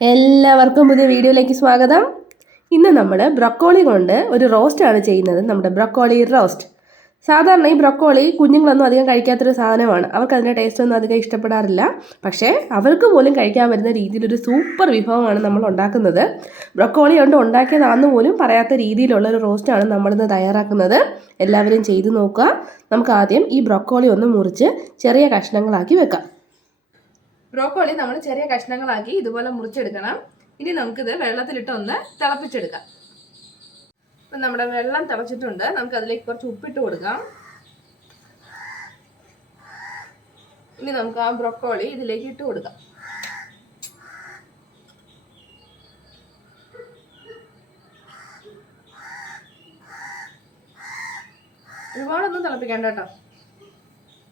എല്ലാവർക്കും പുതിയ വീഡിയോയിലേക്ക് സ്വാഗതം. ഇന്ന് നമ്മൾ ബ്രൊക്കോളി കൊണ്ട് ഒരു റോസ്റ്റാണ് ചെയ്യുന്നത്. നമ്മുടെ ബ്രൊക്കോളി റോസ്റ്റ്. സാധാരണ ഈ ബ്രൊക്കോളി കുഞ്ഞുങ്ങളൊന്നും അധികം കഴിക്കാത്തൊരു സാധനമാണ്. അവർക്ക് അതിൻ്റെ ടേസ്റ്റ് ഒന്നും അധികം ഇഷ്ടപ്പെടാറില്ല. പക്ഷേ അവർക്ക് പോലും കഴിക്കാൻ പറ്റുന്ന രീതിയിലൊരു സൂപ്പർ വിഭവമാണ് നമ്മൾ ഉണ്ടാക്കുന്നത്. ബ്രൊക്കോളി കൊണ്ട് ഉണ്ടാക്കിയതാണെന്ന് പോലും പറയാത്ത രീതിയിലുള്ള ഒരു റോസ്റ്റാണ് നമ്മളിന്ന് തയ്യാറാക്കുന്നത്. എല്ലാവരും ചെയ്തു നോക്കുക. നമുക്ക് ആദ്യം ഈ ബ്രൊക്കോളി ഒന്ന് മുറിച്ച് ചെറിയ കഷ്ണങ്ങളാക്കി വെക്കാം. ബ്രോക്കോളി നമ്മൾ ചെറിയ കഷ്ണങ്ങളാക്കി ഇതുപോലെ മുറിച്ചെടുക്കണം. ഇനി നമുക്കിത് വെള്ളത്തിലിട്ട് ഒന്ന് തിളപ്പിച്ചെടുക്കാം. ഇപ്പം നമ്മുടെ വെള്ളം തിളച്ചിട്ടുണ്ട്. നമുക്ക് അതിലേക്ക് കുറച്ച് ഉപ്പിട്ട് കൊടുക്കാം. ഇനി നമുക്ക് ആ ബ്രോക്കോളി ഇതിലേക്ക് ഇട്ട് കൊടുക്കാം. ഒരുപാടൊന്നും തിളപ്പിക്കേണ്ട കേട്ടോ.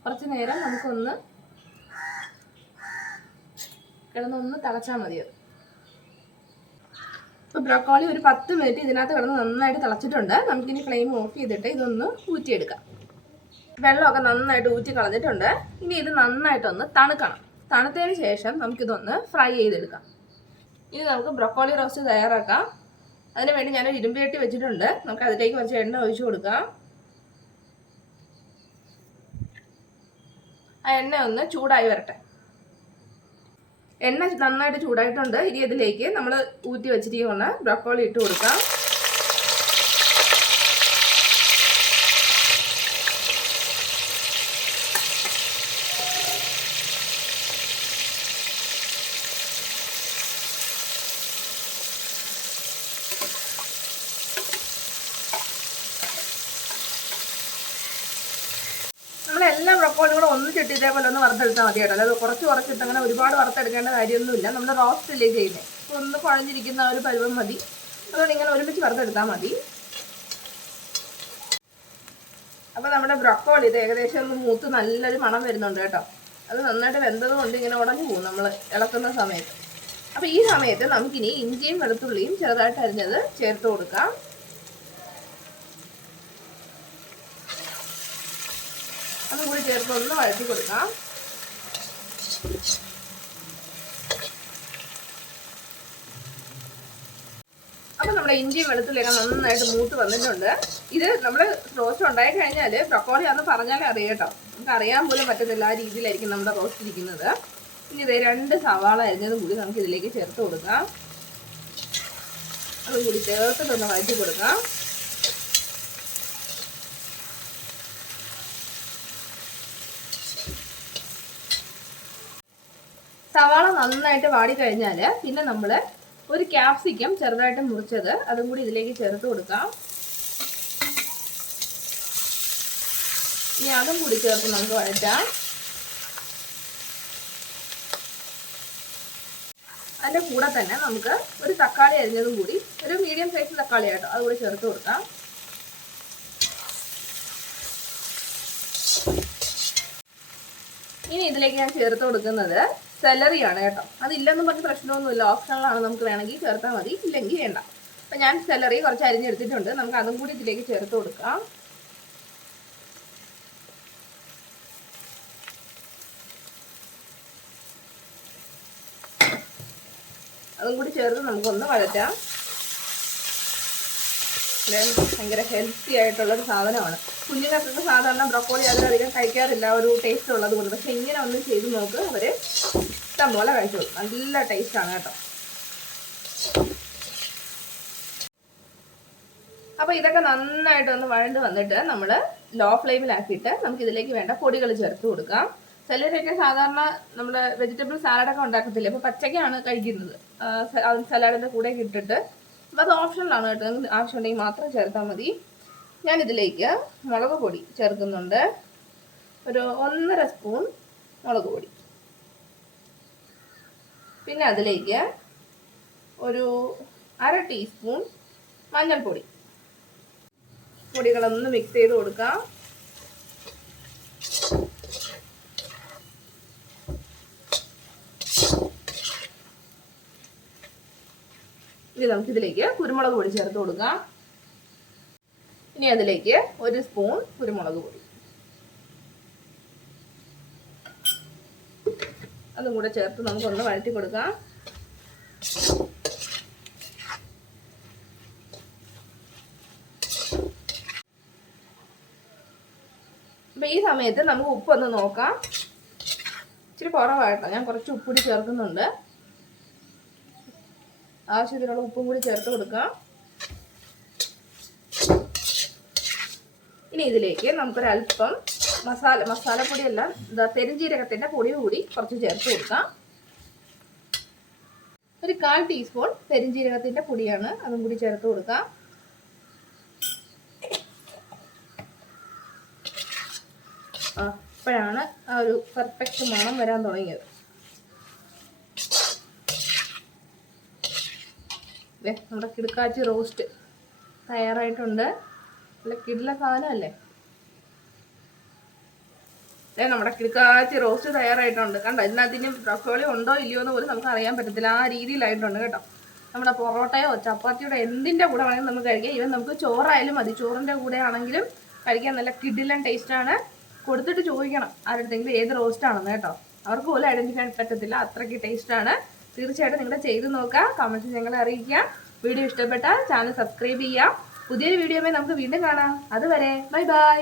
കുറച്ച് നേരം നമുക്കൊന്ന് കിടന്നൊന്ന് തിളച്ചാൽ മതിയത്. ഇപ്പോൾ ബ്രൊക്കോളി ഒരു 10 മിനിറ്റ് ഇതിനകത്ത് കിടന്ന് നന്നായിട്ട് തിളച്ചിട്ടുണ്ട്. നമുക്കിനി ഫ്ലെയിം ഓഫ് ചെയ്തിട്ട് ഇതൊന്ന് ഊറ്റിയെടുക്കാം. വെള്ളമൊക്കെ നന്നായിട്ട് ഊറ്റി കളഞ്ഞിട്ടുണ്ട്. ഇനി ഇത് നന്നായിട്ടൊന്ന് തണുക്കണം. തണുത്തതിന് ശേഷം നമുക്കിതൊന്ന് ഫ്രൈ ചെയ്തെടുക്കാം. ഇനി നമുക്ക് ബ്രൊക്കോളി റോസ്റ്റ് തയ്യാറാക്കാം. അതിന് വേണ്ടി ഞാനൊരു ഇരുമ്പ് ചട്ടി വെച്ചിട്ടുണ്ട്. നമുക്ക് അതിലേക്ക് കുറച്ച് എണ്ണ ഒഴിച്ചു കൊടുക്കാം. ആ എണ്ണ ഒന്ന് ചൂടായി വരട്ടെ. എണ്ണ നന്നായിട്ട് ചൂടായിട്ടുണ്ട്. ഇനി ഇതിലേക്ക് നമ്മൾ ഊറ്റി വെച്ചിരിക്കുന്ന ബ്രൊക്കോളി ഇട്ട് കൊടുക്കാം. എല്ലാ ബ്രൊക്കോളിയും കൂടെ ഒന്നിച്ചിട്ട് ഇതേപോലെ ഒന്ന് വറുത്തെടുത്താൽ മതി കേട്ടോ. അതായത് കുറച്ചിട്ട് അങ്ങനെ ഒരുപാട് വറുത്തെടുക്കേണ്ട കാര്യമൊന്നുമില്ല. നമ്മൾ റോസ്റ്റല്ലേ ചെയ്യുന്നത്. അപ്പോൾ ഒന്ന് കുഴഞ്ഞിരിക്കുന്ന ഒരു പരുവം മതി. അതുകൊണ്ട് ഇങ്ങനെ ഒരുമിച്ച് വറുത്തെടുത്താൽ മതി. അപ്പോൾ നമ്മുടെ ബ്രൊക്കോളി ഇത് ഏകദേശം ഒന്ന് മൂത്ത് നല്ലൊരു മണം വരുന്നുണ്ട് കേട്ടോ. അത് നന്നായിട്ട് വെന്തത് കൊണ്ട് ഇങ്ങനെ ഉടഞ്ഞു പോകും നമ്മൾ ഇളക്കുന്ന സമയത്ത്. അപ്പോൾ ഈ സമയത്ത് നമുക്കിനി ഇഞ്ചിയും വെളുത്തുള്ളിയും ചെറുതായിട്ട് അരിഞ്ഞത് ചേർത്ത് കൊടുക്കാം. അതും കൂടി ചേർത്ത് ഒന്ന് വഴറ്റി കൊടുക്കാം. അപ്പം നമ്മുടെ ഇഞ്ചിയും വെളുത്തുള്ളിയൊക്കെ നന്നായിട്ട് മൂത്ത് വന്നിട്ടുണ്ട്. ഇത് നമ്മൾ റോസ്റ്റ് ഉണ്ടായി കഴിഞ്ഞാൽ ബ്രൊക്കോളി ആണെന്ന് പറഞ്ഞാലേ അറിയാം കേട്ടോ. നമുക്ക് അറിയാൻ പോലും പറ്റുന്നില്ല. ആ രീതിയിലായിരിക്കും നമ്മുടെ റോസ്റ്റ് ഇരിക്കുന്നത്. ഇനി ഇത് 2 സവാള അരിഞ്ഞതും കൂടി നമുക്ക് ഇതിലേക്ക് ചേർത്ത് കൊടുക്കാം. അതും കൂടി ചേർത്തിട്ടൊന്ന് വഴറ്റി കൊടുക്കാം. സവാള നന്നായിട്ട് വാടിക്കഴിഞ്ഞാൽ പിന്നെ നമ്മൾ ഒരു ക്യാപ്സിക്കം ചെറുതായിട്ട് മുറിച്ചത് അതും കൂടി ഇതിലേക്ക് ചേർത്ത് കൊടുക്കാം. ഇനി അതും കൂടി ചേർത്ത് നമുക്ക് വഴറ്റാം. അതിൻ്റെ കൂടെ തന്നെ നമുക്ക് ഒരു തക്കാളി അരിഞ്ഞതും കൂടി, ഒരു മീഡിയം സൈസ് തക്കാളി ആട്ടോ, അതുകൂടി ചേർത്ത് കൊടുക്കാം. ഇനി ഇതിലേക്ക് ഞാൻ ചേർത്ത് കൊടുക്കുന്നത് സെലറിയാണ് കേട്ടോ. അതില്ലെന്നും പറഞ്ഞ് പ്രശ്നമൊന്നുമില്ല. ഓപ്ഷണലാണ്. നമുക്ക് വേണമെങ്കിൽ ചേർത്താൽ മതി, ഇല്ലെങ്കിൽ വേണ്ട. അപ്പം ഞാൻ സെലറി കുറച്ച് അരിഞ്ഞെടുത്തിട്ടുണ്ട്. നമുക്ക് അതും കൂടി ഇതിലേക്ക് ചേർത്ത് കൊടുക്കാം. അതും കൂടി ചേർത്ത് നമുക്കൊന്ന് വഴറ്റാം. ഭയങ്കര ഹെൽത്തി ആയിട്ടുള്ളൊരു സാധനമാണ്. കുഞ്ഞുങ്ങൾക്കൊക്കെ സാധാരണ ബ്രൊക്കോളി അതിലധികം കഴിക്കാറില്ല, ഒരു ടേസ്റ്റ് ഉള്ളത് കൊണ്ട്. പക്ഷെ ഇങ്ങനെ ഒന്ന് ചെയ്ത് നോക്ക്, അവർ ഇഷ്ടം പോലെ കഴിച്ചോളൂ. നല്ല ടേസ്റ്റാണ് കേട്ടോ. അപ്പോൾ ഇതൊക്കെ നന്നായിട്ടൊന്ന് വഴണ്ട് വന്നിട്ട് നമ്മൾ ലോ ഫ്ലെയിമിലാക്കിയിട്ട് നമുക്ക് ഇതിലേക്ക് വേണ്ട പൊടികൾ ചേർത്ത് കൊടുക്കാം. ചിലരൊക്കെ സാധാരണ നമ്മുടെ വെജിറ്റബിൾ സാലഡൊക്കെ ഉണ്ടാക്കത്തില്ലേ, അപ്പോൾ പച്ചക്കാണ് കഴിക്കുന്നത്. സലാഡിൻ്റെ കൂടെ ഇട്ടിട്ട്. അപ്പോൾ അത് ഓപ്ഷനിലാണ് കേട്ടോ. ആവശ്യമുണ്ടെങ്കിൽ മാത്രം ചേർത്താൽ മതി. ഞാനിതിലേക്ക് മുളക് പൊടി ചേർക്കുന്നുണ്ട്. ഒരു 1.5 സ്പൂൺ മുളക് പൊടി. പിന്നെ അതിലേക്ക് ഒരു 1/2 ടീസ്പൂൺ മഞ്ഞൾപ്പൊടി. പൊടികളൊന്ന് മിക്സ് ചെയ്ത് കൊടുക്കാം. ഇനി നമുക്കിതിലേക്ക് കുരുമുളക് പൊടി ചേർത്ത് കൊടുക്കാം. ഇനി അതിലേക്ക് 1 സ്പൂൺ കുരുമുളക് പൊടി. അതും കൂടെ ചേർത്ത് നമുക്കൊന്ന് വഴറ്റി കൊടുക്കാം. അപ്പോൾ ഈ സമയത്ത് നമുക്ക് ഉപ്പൊന്ന് നോക്കാം. ഇച്ചിരി കുറവായിട്ടോ, ഞാൻ കുറച്ച് ഉപ്പ് കൂടി ചേർക്കുന്നുണ്ട്. ആവശ്യത്തിനുള്ള ഉപ്പും കൂടി ചേർത്ത് കൊടുക്കാം. ഇനി ഇതിലേക്ക് നമുക്കൊരല്പം മസാലപ്പൊടിയല്ല, പെരുംജീരകത്തിൻ്റെ പൊടി കൂടി കുറച്ച് ചേർത്ത് കൊടുക്കാം. ഒരു 1/4 ടീസ്പൂൺ പെരുംജീരകത്തിൻ്റെ പൊടിയാണ്, അതും കൂടി ചേർത്ത് കൊടുക്കാം. അപ്പോഴാണ് ആ ഒരു പെർഫെക്റ്റ് മണം വരാൻ തുടങ്ങിയത്. നമ്മുടെ കിടുക്കാച്ചി റോസ്റ്റ് തയ്യാറായിട്ടുണ്ട്. നല്ല കിടില സാധനമല്ലേ? നമ്മുടെ കിടുക്കാച്ചി റോസ്റ്റ് തയ്യാറായിട്ടുണ്ട്. കണ്ടോ, ഇതിനകത്തിന് ബ്രൊക്കോളി ഉണ്ടോ ഇല്ലയോ എന്ന് പോലും നമുക്ക് അറിയാൻ പറ്റത്തില്ല. ആ രീതിയിലായിട്ടുണ്ട് കേട്ടോ. നമ്മുടെ പൊറോട്ടയോ ചപ്പാത്തിയുടെ എന്തിൻ്റെ കൂടെ വേണമെങ്കിലും നമുക്ക് കഴിക്കാം. ഈവൻ നമുക്ക് ചോറായാലും മതി, ചോറിൻ്റെ കൂടെ ആണെങ്കിലും കഴിക്കാൻ നല്ല കിടിലൻ ടേസ്റ്റാണ്. കൊടുത്തിട്ട് ചോദിക്കണം ആരുടെങ്കിലും ഏത് റോസ്റ്റ് ആണെന്ന് കേട്ടോ. അവർക്ക് പോലും ഐഡൻറ്റിഫൈ പറ്റത്തില്ല, അത്രയ്ക്ക് ടേസ്റ്റാണ്. തീർച്ചയായിട്ടും നിങ്ങൾ ചെയ്ത് നോക്കുക, കമൻറ്റ് ഞങ്ങളെ അറിയിക്കുക. വീഡിയോ ഇഷ്ടപ്പെട്ടാൽ ചാനൽ സബ്സ്ക്രൈബ് ചെയ്യാം. പുതിയൊരു വീഡിയോയുമായി നമുക്ക് വീണ്ടും കാണാം. അതുവരെ ബൈ ബൈ.